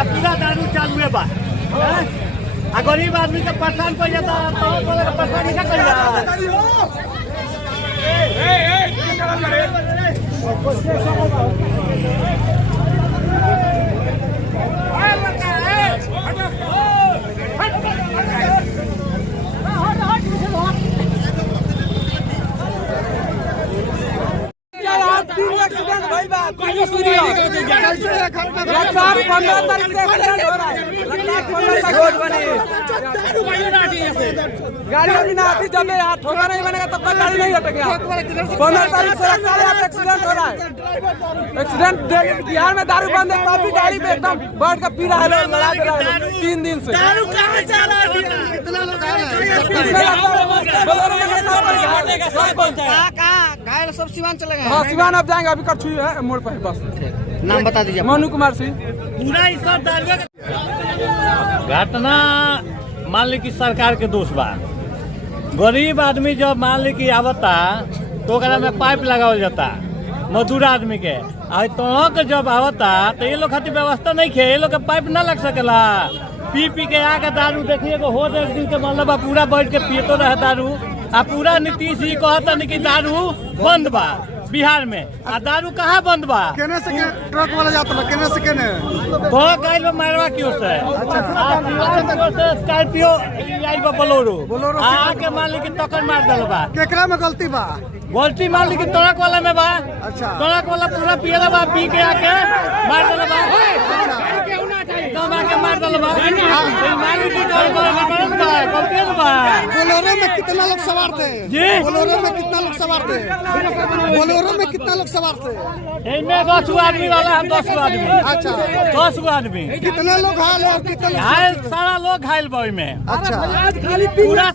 अब पूरा दारू चालू है बा आ गरीब आदमी के परेशान कर जाता तो बोले के परेशानी का कर एक्सीडेंट भइल बा लगातार 15 तारीख से एक्सीडेंट हो रहा है। रोड बनी गाड़ी अभी ना आती, जब यहाँ ठोका नहीं बनेगा तब तक गाड़ी नहीं हटेगा। 15 तारीख से लगातार यहाँ पे एक्सीडेंट हो रहा है। एक्सीडेंट बिहार में दारू बंद है, तब भी गाड़ी पे एकदम बैठ कर पी रहा है लोग, लड़ा दे रहा है 3 दिन से। दारू कहाँ जा रहा है? कितना लोग आ रहे हैं? घायल सब सिवान चले गए। हाँ सिवान अब जाएंगे, अभी कछुई है मोड़ पर बस। नाम बता दीजिए। मनु कुमार सिंह। पूरा इस सब दारू घटना मान ली कि सरकार के दोष बा। गरीब आदमी जब मान ली कि आवता तो ओकरा में पाइप लगावल जाता मजदूर आदमी के, तो के जब आवता तो ये लोग खातिर व्यवस्था नहीं खे, ये लोग के पाइप ना लग सकेला। पी पी के आके दारू देखिए हो एक दिन के मतलब पूरा बैठ के पियतो रहे दारू। आ पूरा नीतीश जी कहता नहीं कि दारू बंद बा बिहार में। आ दारू कहाँ बंद बा? केने से ट्रक वाला जाता है, केने से केने तो काइल में मारवा क्यों से? स्कॉर्पियो आइल बा बोलोरो आके मान ली कि टक्कर मार दल बा। केकरा में गलती बा? गलती मान ली कि ट्रक वाला में बा। अच्छा ट्रक वाला पूरा पियला बा, पी के आके मार दल बा। मार दल बा। बोलेरो में कितना लोग सवार थे? जी बोलेरो में कितना लोग सवार थे? बोलेरो में कितना लोग सवार थे? इनमें 10 आदमी वाला है, 10 आदमी। अच्छा 10 आदमी कितने लोग घायल और कितने घायल? सारा लोग घायल बा में। अच्छा पूरा